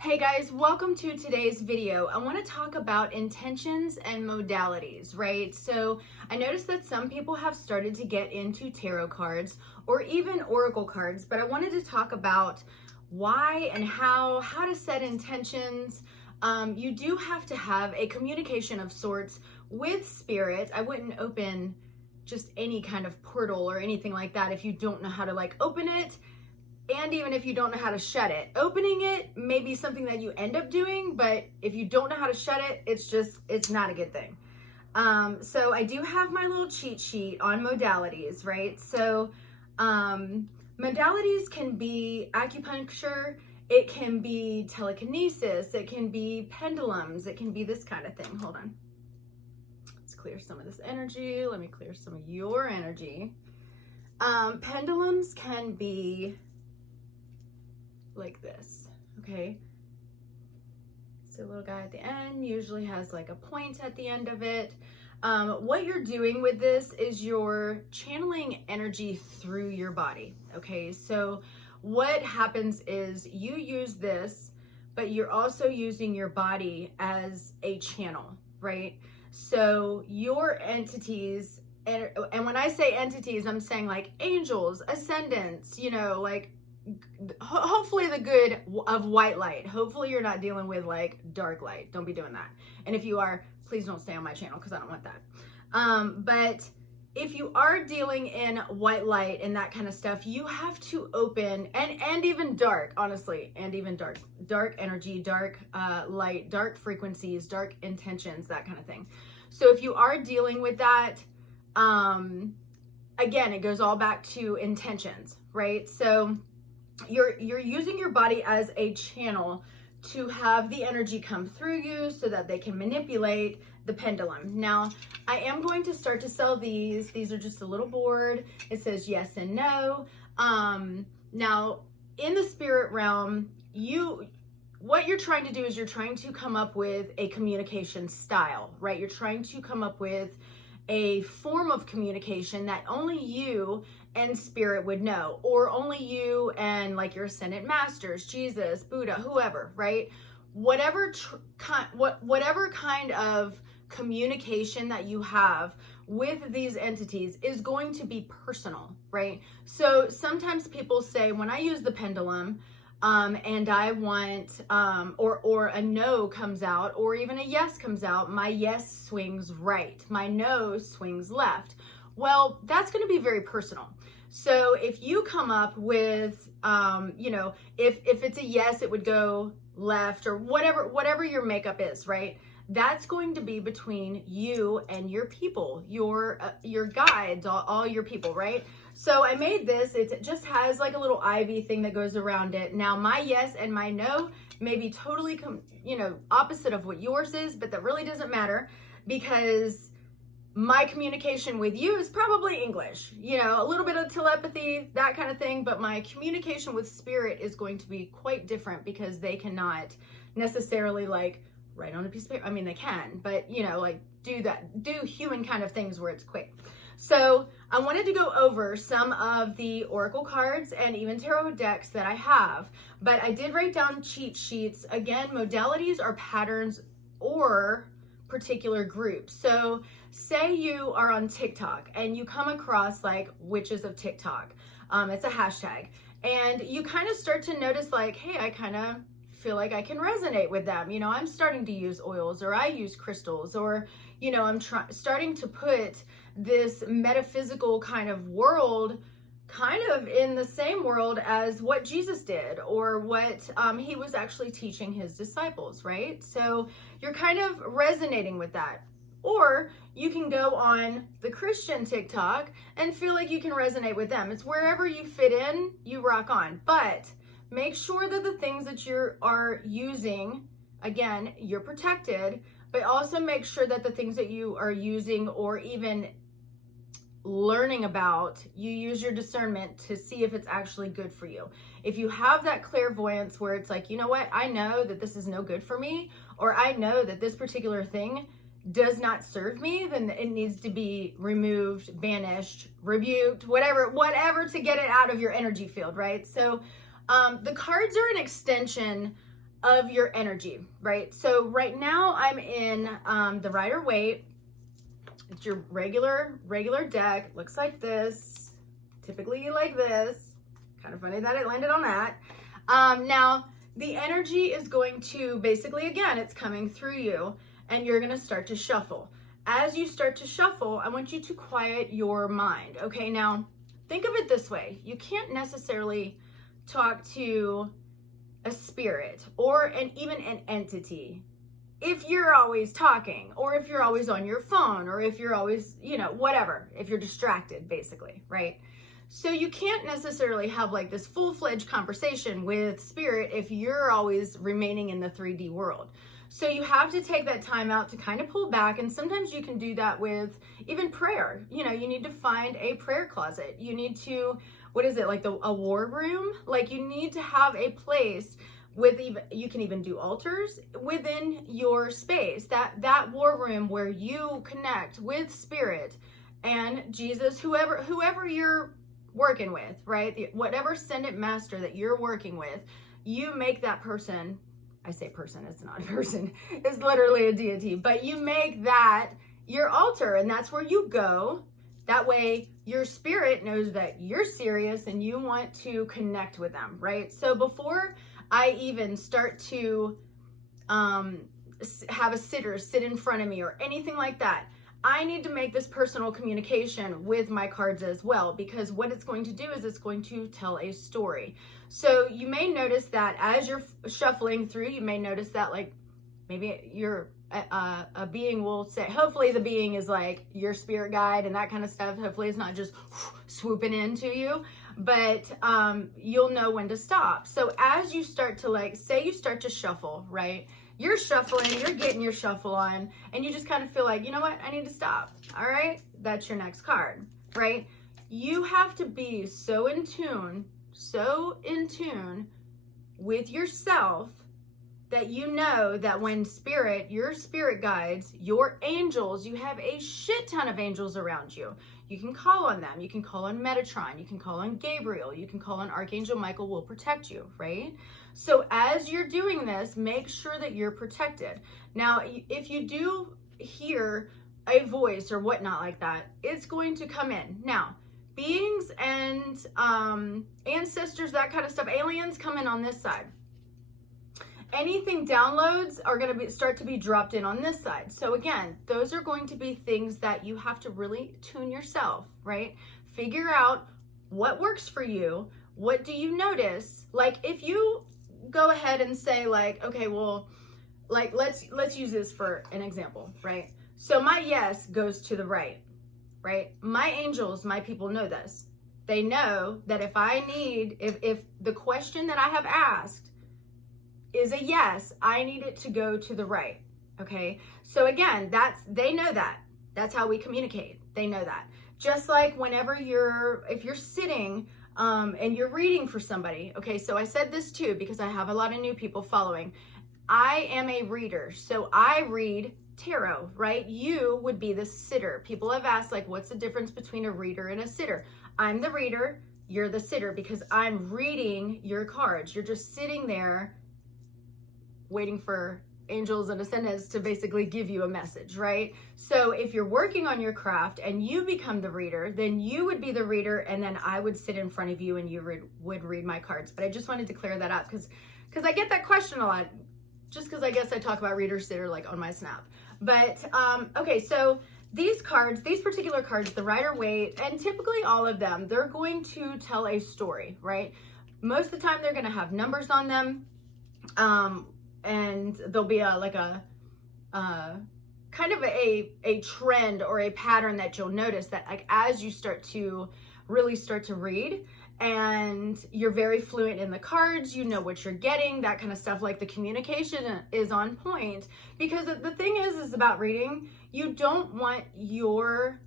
Hey guys, welcome to today's video. I want to talk about intentions and modalities, right? So I noticed that some people have started to get into tarot cards or even oracle cards, but I wanted to talk about why and how to set intentions. You do have to have a communication of sorts with spirit. I wouldn't open just any kind of portal or anything like that if you don't know how to open it. And even if you don't know how to shut it, opening it may be something that you end up doing, but if you don't know how to shut it, it's not a good thing. So I do have my little cheat sheet on modalities, right? So modalities can be acupuncture, it can be telekinesis, it can be pendulums, it can be this kind of thing. Hold on. Let's clear some of this energy. Let me clear some of your energy. Pendulums can be like this, okay? So little guy at the end usually has like a point at the end of it. What you're doing with this is you're channeling energy through your body, okay? So what happens is you use this, but you're also using your body as a channel, right? So your entities, and when I say entities, I'm saying like angels, ascendants, hopefully the good of white light. Hopefully you're not dealing with like dark light. Don't be doing that. And if you are, please don't stay on my channel because I don't want that. But if you are dealing in white light and that kind of stuff, you have to open, and even dark, honestly, and even dark energy, dark light, dark frequencies, dark intentions, that kind of thing. So if you are dealing with that, again, it goes all back to intentions, right? So you're using your body as a channel to have the energy come through you so that they can manipulate the pendulum. Now, I am going to start to sell these. These are just a little board. It says yes and no. Now, in the spirit realm, what you're trying to do is you're trying to come up with a communication style, right? You're trying to come up with a form of communication that only you and spirit would know, or only you and like your ascended masters, Jesus, Buddha, whoever, right? Whatever kind of communication that you have with these entities is going to be personal, right? So sometimes people say, when I use the pendulum, and I want, or a no comes out, or even a yes comes out, my yes swings right, my no swings left. Well, that's going to be very personal. So if you come up with, if it's a yes, it would go left, or whatever your makeup is, right? That's going to be between you and your people, your guides, all your people, right? So I made this. It just has like a little ivy thing that goes around it. Now my yes and my no may be totally, opposite of what yours is, but that really doesn't matter because my communication with you is probably English, a little bit of telepathy, that kind of thing. But my communication with spirit is going to be quite different because they cannot necessarily write on a piece of paper. I mean, they can, but do human kind of things where it's quick. So I wanted to go over some of the oracle cards and even tarot decks that I have, but I did write down cheat sheets. Again, modalities are patterns or particular groups. So say you are on TikTok and you come across like witches of TikTok. It's a hashtag, and you kind of start to notice like, hey, I kind of feel like I can resonate with them. I'm starting to use oils, or I use crystals, or, I'm starting to put this metaphysical kind of world kind of in the same world as what Jesus did, or what he was actually teaching his disciples, right? So you're kind of resonating with that. Or you can go on the Christian TikTok and feel like you can resonate with them. It's wherever you fit in, you rock on. But make sure that the things that you are using, again, you're protected, but also make sure that the things that you are using or even learning about, you use your discernment to see if it's actually good for you. If you have that clairvoyance where it's like, you know what, I know that this is no good for me, or I know that this particular thing does not serve me, then it needs to be removed, banished, rebuked, whatever to get it out of your energy field, right? So the cards are an extension of your energy, right? So right now I'm in the Rider-Waite. It's your regular deck. Looks like this. Typically like this. Kind of funny that it landed on that. Now, the energy is going to basically, again, it's coming through you, and you're going to start to shuffle. As you start to shuffle, I want you to quiet your mind. Okay, now think of it this way. You can't necessarily talk to a spirit or even an entity if you're always talking, or if you're always on your phone, or if you're always, whatever, if you're distracted, basically, right? So you can't necessarily have like this full-fledged conversation with spirit if you're always remaining in the 3D world. So you have to take that time out to kind of pull back, and sometimes you can do that with even prayer. You need to find a prayer closet. You need to, what is it, like a war room? Like you need to have a place with, even you can even do altars within your space, that war room where you connect with spirit and Jesus, whoever you're working with, right? Whatever ascendant master that you're working with, you make that person, I say person, it's not a person, it's literally a deity, but you make that your altar, and that's where you go. That way your spirit knows that you're serious and you want to connect with them, right? So before I even start to have a sitter sit in front of me or anything like that, I need to make this personal communication with my cards as well, because what it's going to do is it's going to tell a story. So you may notice that as you're shuffling through, you may notice that like maybe you're a being will say, hopefully the being is like your spirit guide and that kind of stuff. Hopefully it's not just swooping into you, but you'll know when to stop. So as you start to say you start to shuffle, right? You're shuffling, you're getting your shuffle on, and you just kind of feel like, you know what, I need to stop. All right, that's your next card, right? You have to be so in tune with yourself that you know that when your spirit guides, your angels, you have a shit ton of angels around you. You can call on them. You can call on Metatron. You can call on Gabriel. You can call on Archangel Michael will protect you, right? So as you're doing this, make sure that you're protected. Now, if you do hear a voice or whatnot like that, it's going to come in. Now, beings and ancestors, that kind of stuff, aliens come in on this side. Anything downloads are going to start to be dropped in on this side. So again, those are going to be things that you have to really tune yourself, right? Figure out what works for you. What do you notice? Like if you go ahead and say like, okay, well, like let's use this for an example, right? So my yes goes to the right? My angels, my people know this. They know that if the question that I have asked is a yes, I need it to go to the right. Okay. So again, they know that. That's how we communicate. They know that. Just like if you're sitting and you're reading for somebody. Okay. So I said this too, because I have a lot of new people following. I am a reader. So I read tarot, right? You would be the sitter. People have asked like, what's the difference between a reader and a sitter? I'm the reader. You're the sitter, because I'm reading your cards. You're just sitting there waiting for angels and ascendants to basically give you a message, right? So if you're working on your craft and you become the reader, then you would be the reader, and then I would sit in front of you and you would read my cards. But I just wanted to clear that up because I get that question a lot, just because I guess I talk about reader sitter like on my Snap. But okay, so these particular cards, the Rider-Waite, and typically all of them, they're going to tell a story, right? Most of the time they're going to have numbers on them. And there'll be a kind of a trend or a pattern that you'll notice that like as you really start to read and you're very fluent in the cards, you know what you're getting, that kind of stuff, like the communication is on point. Because the thing is about reading, you don't want your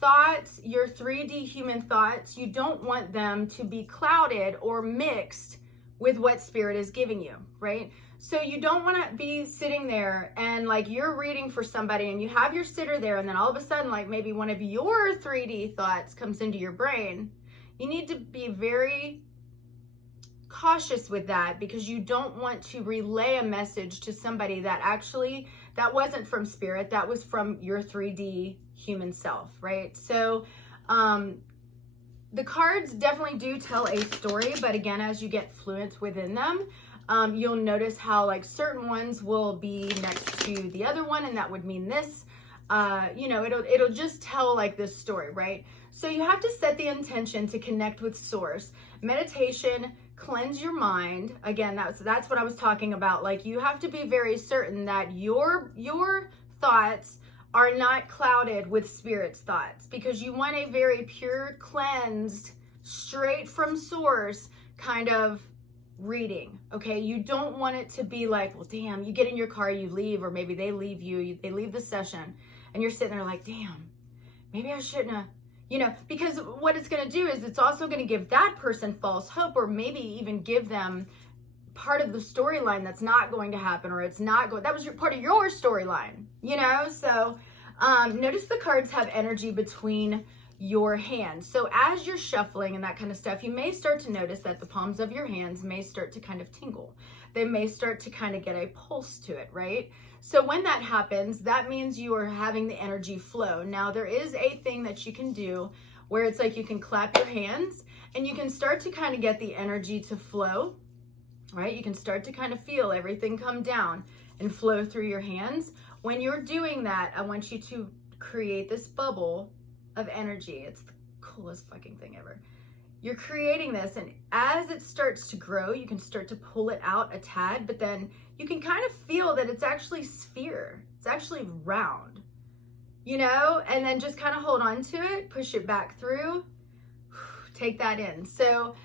thoughts, your 3D human thoughts, you don't want them to be clouded or mixed with what spirit is giving you, right? So you don't want to be sitting there and like you're reading for somebody and you have your sitter there, and then all of a sudden like maybe one of your 3D thoughts comes into your brain. You need to be very cautious with that, because you don't want to relay a message to somebody that actually, that wasn't from spirit, that was from your 3D human self, right? So the cards definitely do tell a story, but again, as you get fluent within them, you'll notice how like certain ones will be next to the other one, and that would mean this. You know, it'll just tell like this story, right? So you have to set the intention to connect with source. Meditation, cleanse your mind. Again, that's what I was talking about. Like, you have to be very certain that your thoughts are not clouded with spirit's thoughts, because you want a very pure, cleansed, straight from source kind of reading. Okay, you don't want it to be like, well, damn, you get in your car, you leave, or maybe they leave they leave the session, and you're sitting there like, damn, maybe I shouldn't have, you know, because what it's going to do is it's also going to give that person false hope, or maybe even give them part of the storyline that's not going to happen, or it's not going, that was part of your storyline, you know? So notice the cards have energy between your hands. So as you're shuffling and that kind of stuff, you may start to notice that the palms of your hands may start to kind of tingle. They may start to kind of get a pulse to it, right? So when that happens, that means you are having the energy flow. Now, there is a thing that you can do where it's like you can clap your hands and you can start to kind of get the energy to flow, right? You can start to kind of feel everything come down and flow through your hands. When you're doing that, I want you to create this bubble of energy. It's the coolest fucking thing ever. You're creating this, and as it starts to grow, you can start to pull it out a tad, but then you can kind of feel that it's actually sphere. It's actually round, you know, and then just kind of hold on to it, push it back through, take that in. So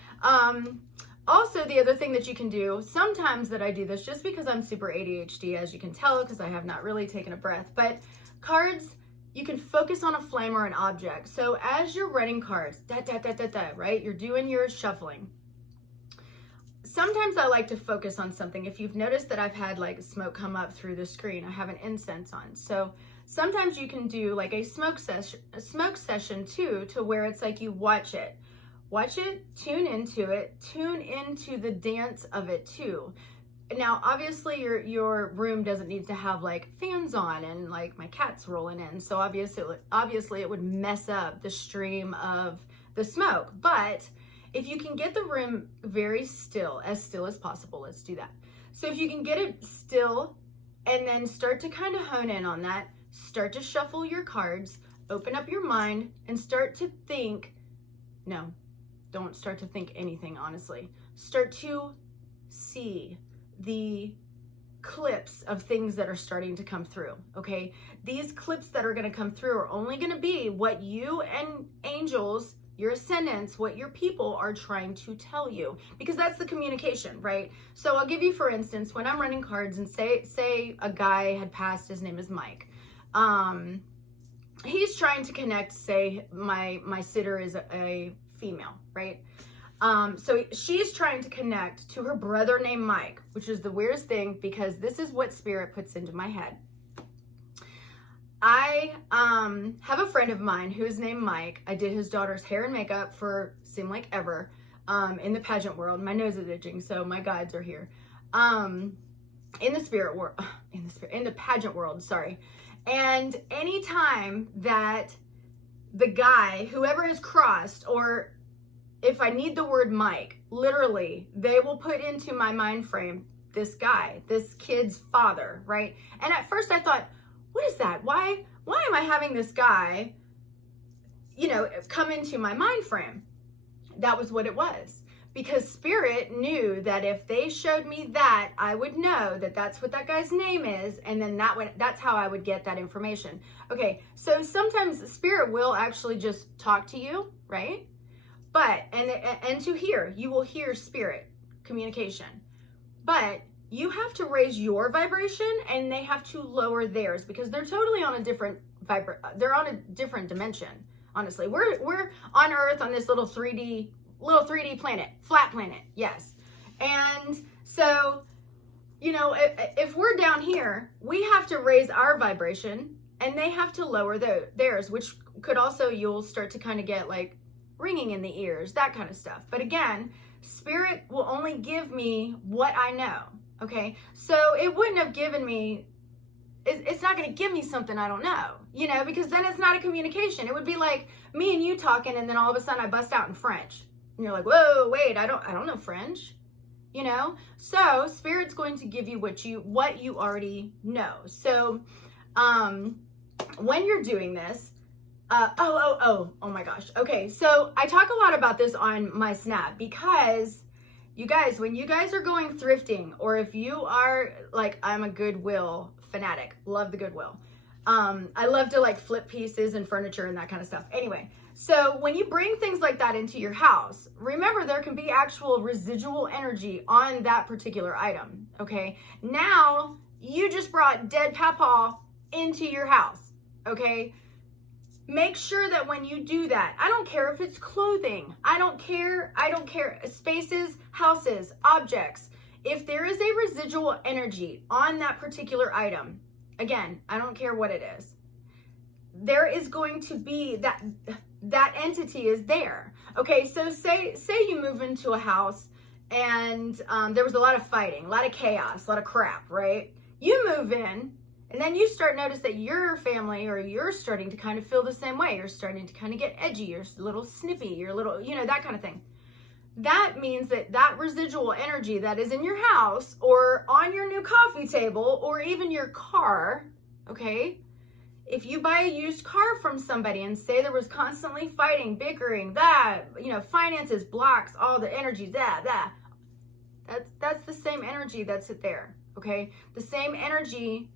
also the other thing that you can do, sometimes that I do this just because I'm super ADHD, as you can tell, because I have not really taken a breath, but cards, you can focus on a flame or an object. So as you're running cards, right? You're doing your shuffling. Sometimes I like to focus on something. If you've noticed that I've had like smoke come up through the screen, I have an incense on. So sometimes you can do like a smoke session too, to where it's like you watch it, tune into the dance of it too. Now, obviously your room doesn't need to have like fans on and like my cat's rolling in. So obviously it would mess up the stream of the smoke. But if you can get the room very still as possible, let's do that. So if you can get it still and then start to kind of hone in on that, start to shuffle your cards, open up your mind and start to think, no, don't start to think anything, honestly. Start to see the clips of things that are starting to come through, okay? These clips that are going to come through are only going to be what you and angels, your ascendants, what your people are trying to tell you, because that's the communication, right? So I'll give you, for instance, when I'm running cards and say a guy had passed, his name is Mike. He's trying to connect, say my sitter is a female, right? So she's trying to connect to her brother named Mike, which is the weirdest thing, because this is what spirit puts into my head. I have a friend of mine who's named Mike. I did his daughter's hair and makeup for seemed like ever in the pageant world. My nose is itching, so my guides are here. In the pageant world, sorry. And anytime that the guy, whoever is crossed, or if I need the word Mike, literally, they will put into my mind frame this guy, this kid's father, right? And at first I thought, what is that? Why am I having this guy, you know, come into my mind frame? That was what it was. Because spirit knew that if they showed me that, I would know that that's what that guy's name is, and then that's how I would get that information. Okay, so sometimes spirit will actually just talk to you, right? But, and to hear, you will hear spirit communication. But you have to raise your vibration and they have to lower theirs, because they're totally on a different they're on a different dimension. Honestly, we're on Earth on this little 3D planet, flat planet. Yes. And so, you know, if we're down here, we have to raise our vibration and they have to lower theirs, which could also, you'll start to kind of get like ringing in the ears, that kind of stuff. But again, Spirit will only give me what I know, okay? So it wouldn't have given me, it's not going to give me something I don't know, you know, because then it's not a communication. It would be like me and you talking, and then all of a sudden I bust out in French. And you're like, whoa, wait, I don't know French, you know? So Spirit's going to give you what you already know. So when you're doing this, oh my gosh. Okay, so I talk a lot about this on my Snap, because you guys, when you guys are going thrifting, or if you are like, I'm a Goodwill fanatic, love the Goodwill. I love to like flip pieces and furniture and that kind of stuff. Anyway, so when you bring things like that into your house, remember there can be actual residual energy on that particular item, okay? Now, you just brought dead papa into your house, okay? Make sure that when you do that, I don't care if it's clothing, I don't care, spaces, houses, objects, if there is a residual energy on that particular item, again, I don't care what it is, there is going to be that entity is there. Okay, so say you move into a house and there was a lot of fighting, a lot of chaos, a lot of crap, right? You move in, and then you start notice that your family, or you're starting to kind of feel the same way. You're starting to kind of get edgy, you're a little snippy, you're a little, you know, that kind of thing. That means that residual energy that is in your house, or on your new coffee table, or even your car, okay? If you buy a used car from somebody and say there was constantly fighting, bickering, that, you know, finances, blocks, all the energy, that's the same energy that's there, okay? The same energy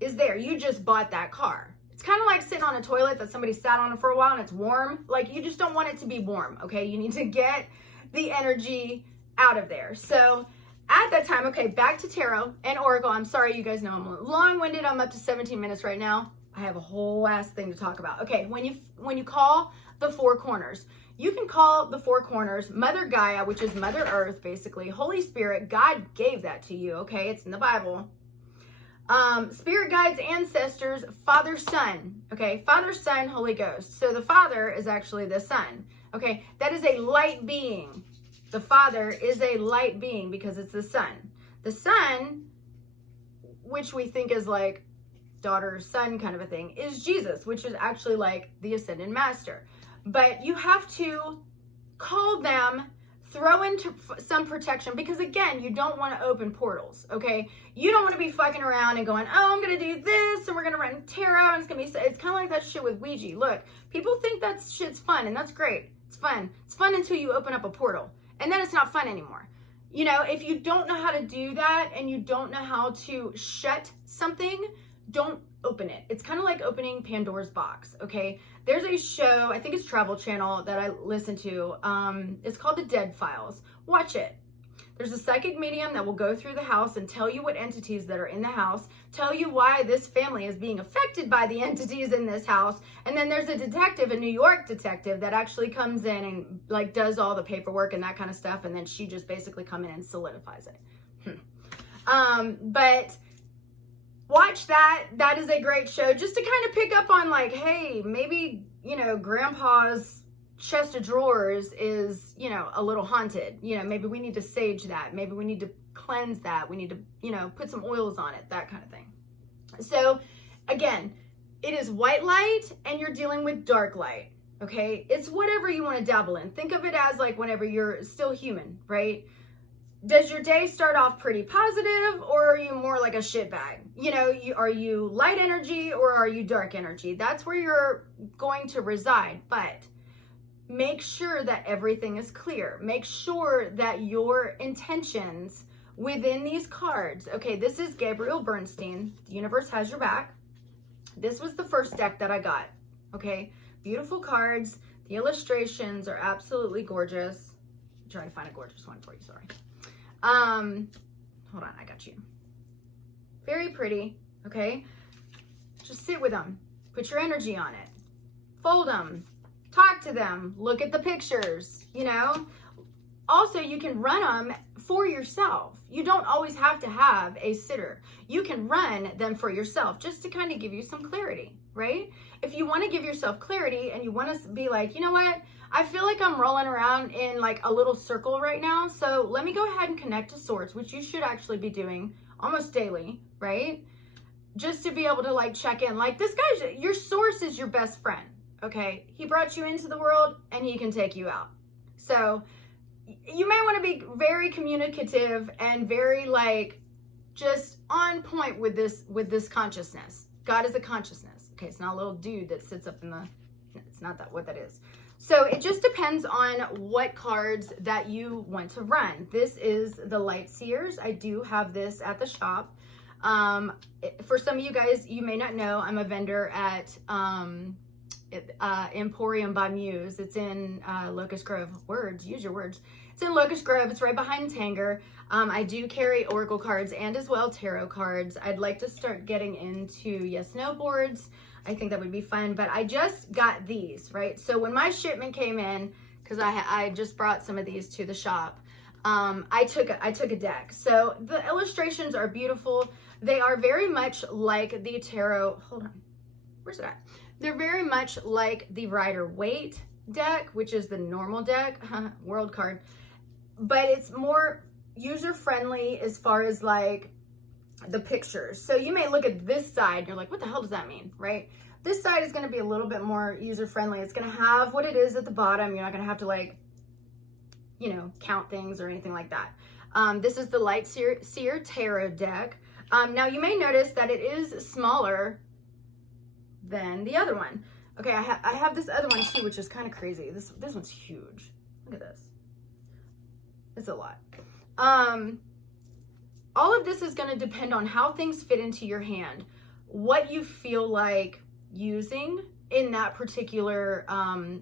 is there. You just bought that car. It's kind of like sitting on a toilet that somebody sat on for a while and it's warm. Like, you just don't want it to be warm, okay? You need to get the energy out of there. So at that time, okay, back to tarot and oracle. I'm sorry, you guys know I'm long-winded. I'm up to 17 minutes right now. I have a whole ass thing to talk about. Okay, when you call the four corners, you can call the four corners Mother Gaia, which is Mother Earth, basically. Holy Spirit, God gave that to you, okay? It's in the Bible. Spirit guides, ancestors, Father, Son, okay? Father, Son, Holy Ghost. So the Father is actually the Son, okay? That is a light being. The Father is a light being because it's the Son. The Son, which we think is like daughter, son kind of a thing, is Jesus, which is actually like the Ascended Master. But you have to call them, throw into some protection, because again, you don't want to open portals, okay? You don't want to be fucking around and going, oh, I'm going to do this, and we're going to run tarot, and it's going to be, it's kind of like that shit with Ouija. Look, people think that shit's fun, and that's great. It's fun. It's fun until you open up a portal, and then it's not fun anymore. You know, if you don't know how to do that, and you don't know how to shut something, don't open it. It's kind of like opening Pandora's box, okay? There's a show, I think it's Travel Channel, that I listen to. It's called The Dead Files. Watch it. There's a psychic medium that will go through the house and tell you what entities that are in the house, tell you why this family is being affected by the entities in this house. And then there's a detective, a New York detective, that actually comes in and like does all the paperwork and that kind of stuff. And then she just basically come in and solidifies it. But watch that. That is a great show, just to kind of pick up on like, hey, maybe, you know, grandpa's chest of drawers is, you know, a little haunted. You know, maybe we need to sage that. Maybe we need to cleanse that. We need to, you know, put some oils on it, that kind of thing. So again, it is white light and you're dealing with dark light, okay? It's whatever you want to dabble in. Think of it as like whenever you're still human, right? Does your day start off pretty positive, or are you more like a shitbag? You know, are you light energy or are you dark energy? That's where you're going to reside. But make sure that everything is clear. Make sure that your intentions within these cards, okay, this is Gabriel Bernstein, The Universe Has Your Back. This was the first deck that I got, okay? Beautiful cards. The illustrations are absolutely gorgeous. I'm trying to find a gorgeous one for you, sorry. Hold on, I got you. Very pretty, okay? Just sit with them. Put your energy on it. Fold them. Talk to them. Look at the pictures, you know? Also, you can run them for yourself. You don't always have to have a sitter. You can run them for yourself just to kind of give you some clarity, right? If you want to give yourself clarity and you want to be like, you know what? I feel like I'm rolling around in like a little circle right now. So let me go ahead and connect to Swords, which you should actually be doing almost daily, right? Just to be able to like check in. Like this guy's, your source is your best friend, okay? He brought you into the world and he can take you out. So you may want to be very communicative and very like just on point with this consciousness. God is a consciousness. Okay, it's not a little dude that sits up in the, it's not that what that is. So it just depends on what cards that you want to run. This is the Light Seers. I do have this at the shop. For some of you guys, you may not know, I'm a vendor at Emporium by Muse. It's in Locust Grove. Words, use your words. It's in Locust Grove. It's right behind Tanger. I do carry Oracle cards and as well tarot cards. I'd like to start getting into yes no boards. I think that would be fun, but I just got these, right? So when my shipment came in, because I just brought some of these to the shop, I took a deck. So the illustrations are beautiful. They are very much like the tarot. Hold on, where's it at? They're very much like the Rider-Waite deck, which is the normal deck, world card, but it's more user-friendly as far as like the pictures. So you may look at this side and you're like, what the hell does that mean, right? This side is going to be a little bit more user-friendly. It's going to have what it is at the bottom. You're not going to have to like, you know, count things or anything like that. This is the Light Seer Tarot deck. Now you may notice that it is smaller than the other one. Okay, I have this other one too, which is kind of crazy. This one's huge. Look at this. It's a lot. All of this is going to depend on how things fit into your hand, what you feel like using in that particular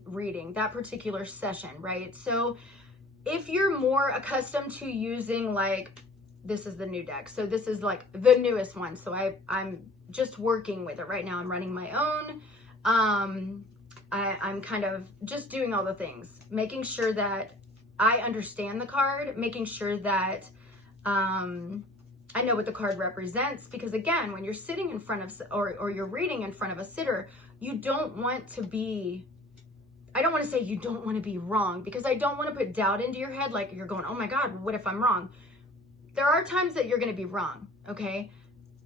reading, that particular session, right? So if you're more accustomed to using like, this is the new deck. So this is like the newest one. So I'm just working with it right now. I'm running my own. I'm kind of just doing all the things, making sure that I understand the card, making sure that I know what the card represents, because again, when you're sitting in front of, or you're reading in front of a sitter, you don't want to be, I don't want to say you don't want to be wrong, because I don't want to put doubt into your head, like you're going, oh my God, what if I'm wrong? There are times that you're going to be wrong, okay?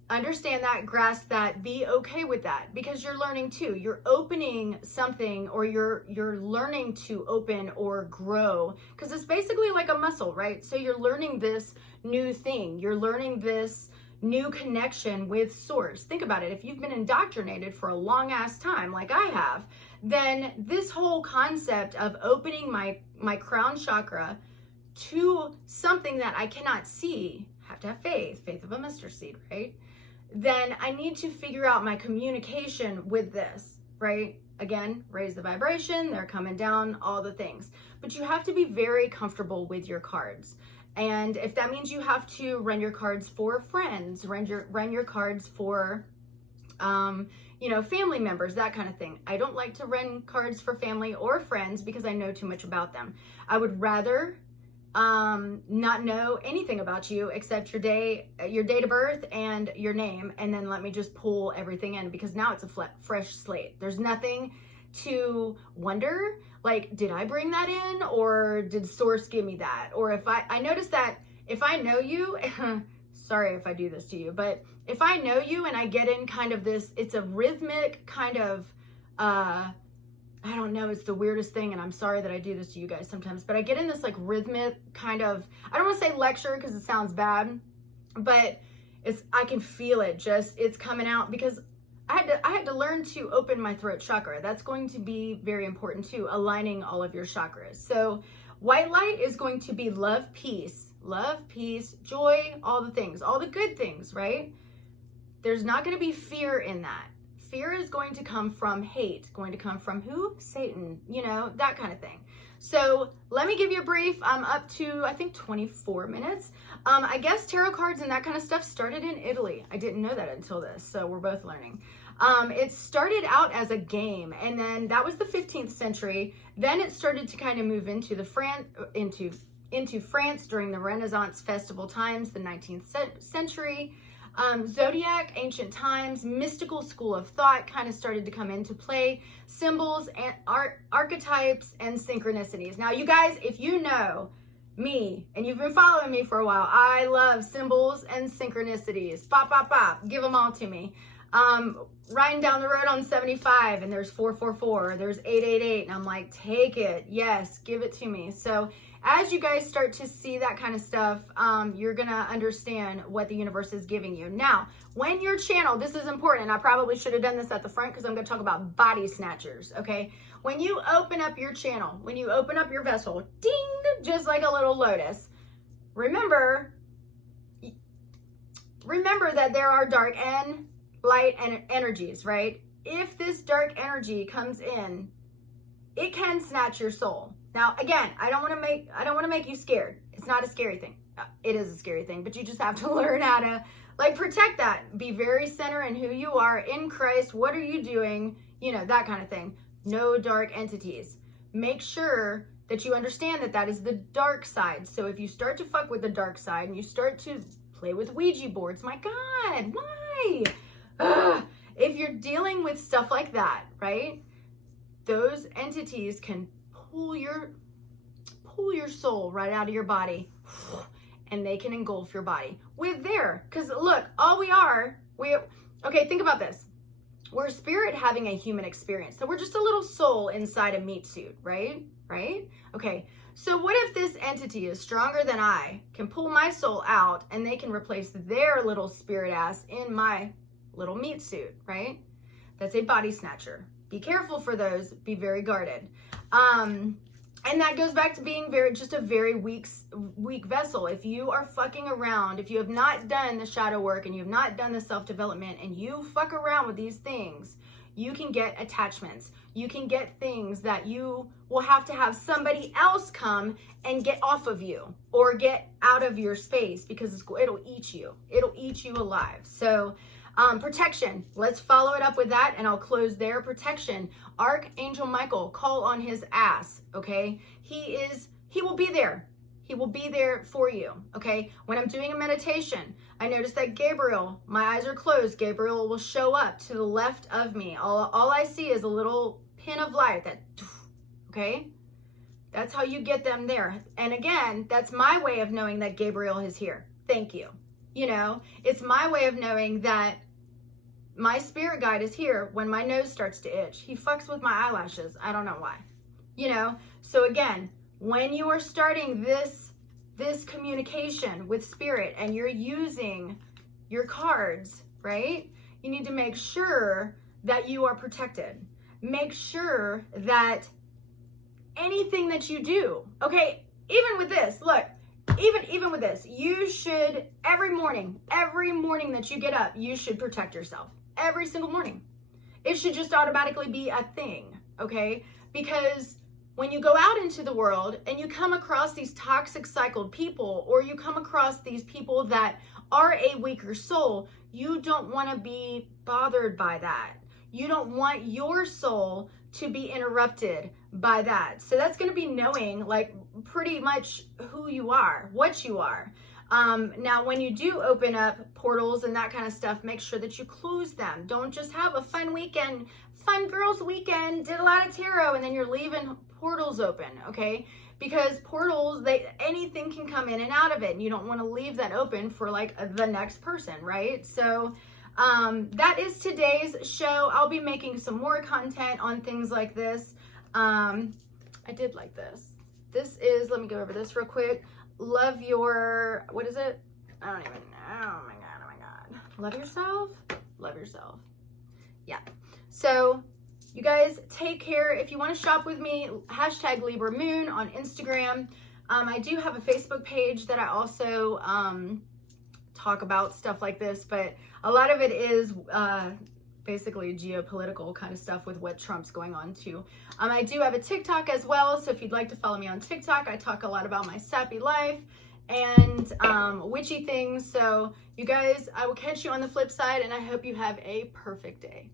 Understand that, grasp that, be okay with that, because you're learning too. You're opening something, or you're learning to open or grow, because it's basically like a muscle, right? So you're learning this new thing. You're learning this new connection with source. Think about it. If you've been indoctrinated for a long ass time, like I have, then this whole concept of opening my crown chakra to something that I cannot see, have to have faith of a mustard seed, right? Then I need to figure out my communication with this, right? Again, raise the vibration, they're coming down, all the things. But you have to be very comfortable with your cards. And if that means you have to run your cards for friends, run your cards for, you know, family members, that kind of thing. I don't like to run cards for family or friends because I know too much about them. I would rather not know anything about you except your date of birth and your name, and then let me just pull everything in, because now it's a fresh slate. There's nothing to wonder, like, did I bring that in, or did source give me that? Or if I notice that if I know you, sorry if I do this to you, but if I know you and I get in kind of this, it's a rhythmic kind of I don't know, it's the weirdest thing, and I'm sorry that I do this to you guys sometimes, but I get in this like rhythmic kind of, I don't want to say lecture because it sounds bad, but I can feel it, just it's coming out, because I had to learn to open my throat chakra. That's going to be very important too, aligning all of your chakras. So white light is going to be love, peace, joy, all the things, all the good things, right? There's not going to be fear in that. Fear is going to come from hate, going to come from who? Satan, you know, that kind of thing. So let me give you a brief. I'm up to, I think, 24 minutes. I guess tarot cards and that kind of stuff started in Italy. I didn't know that until this, so we're both learning. It started out as a game, and then that was the 15th century. Then it started to kind of move into into France during the Renaissance festival times, the 19th century. Zodiac, ancient times, mystical school of thought kind of started to come into play. Symbols and archetypes and synchronicities. Now, you guys, if you know me and you've been following me for a while, I love symbols and synchronicities. Pop, pop, pop. Give them all to me. Riding down the road on 75 and there's 444, there's 888, and I'm like, take it. Yes, give it to me. So as you guys start to see that kind of stuff, you're going to understand what the universe is giving you. Now, when your channel, this is important. I probably should have done this at the front because I'm going to talk about body snatchers, okay? When you open up your channel, when you open up your vessel, ding, just like a little lotus, remember that there are dark and light and energies, right? If this dark energy comes in, it can snatch your soul. Now, again, I don't want to make you scared. It's not a scary thing. It is a scary thing, but you just have to learn how to protect that. Be very centered in who you are in Christ. What are you doing? You know, that kind of thing. No dark entities. Make sure that you understand that that is the dark side. So if you start to fuck with the dark side and you start to play with Ouija boards, my God, why? Ugh. If you're dealing with stuff like that, right? Those entities can pull your soul right out of your body, and they can engulf your body with because look, okay, think about this. We're a spirit having a human experience. So we're just a little soul inside a meat suit, right? Right? Okay. So what if this entity is stronger than I, can pull my soul out, and they can replace their little spirit ass in my little meat suit, right? That's a body snatcher. Be careful for those. Be very guarded. And that goes back to being just a very weak vessel. If you are fucking around, if you have not done the shadow work and you have not done the self-development and you fuck around with these things, you can get attachments. You can get things that you will have to have somebody else come and get off of you or get out of your space because it'll eat you. It'll eat you alive. So protection. Let's follow it up with that, and I'll close there. Protection. Archangel Michael, call on his ass, okay? He will be there. He will be there for you, okay? When I'm doing a meditation, I notice that Gabriel, my eyes are closed, Gabriel will show up to the left of me. All I see is a little pin of light, okay? That's how you get them there. And again, that's my way of knowing that Gabriel is here. Thank you. You know, it's my way of knowing that my spirit guide is here when my nose starts to itch. He fucks with my eyelashes. I don't know why. You know, so again, when you are starting this communication with spirit and you're using your cards, right? You need to make sure that you are protected. Make sure that anything that you do, okay, even with this, look, even with this, you should every morning that you get up, you should protect yourself. Every single morning. It should just automatically be a thing, okay? Because when you go out into the world and you come across these toxic cycled people, or you come across these people that are a weaker soul, you don't want to be bothered by that. You don't want your soul to be interrupted by that. So that's going to be knowing pretty much who you are, what you are. Now, when you do open up portals and that kind of stuff, make sure that you close them. Don't just have a fun weekend, fun girls weekend, did a lot of tarot, and then you're leaving portals open, okay? Because portals, anything can come in and out of it, and you don't want to leave that open for the next person, right? So that is today's show. I'll be making some more content on things like this. I did like this. This is, let me go over this real quick. Love your, what is it? I don't even know. Oh my God. Love yourself? Love yourself. Yeah. So you guys take care. If you want to shop with me, hashtag Libra Moon on Instagram. I do have a Facebook page that I also talk about stuff like this, but a lot of it is basically geopolitical kind of stuff with what Trump's going on too. I do have a TikTok as well, so if you'd like to follow me on TikTok, I talk a lot about my sappy life and witchy things. So you guys, I will catch you on the flip side, and I hope you have a perfect day.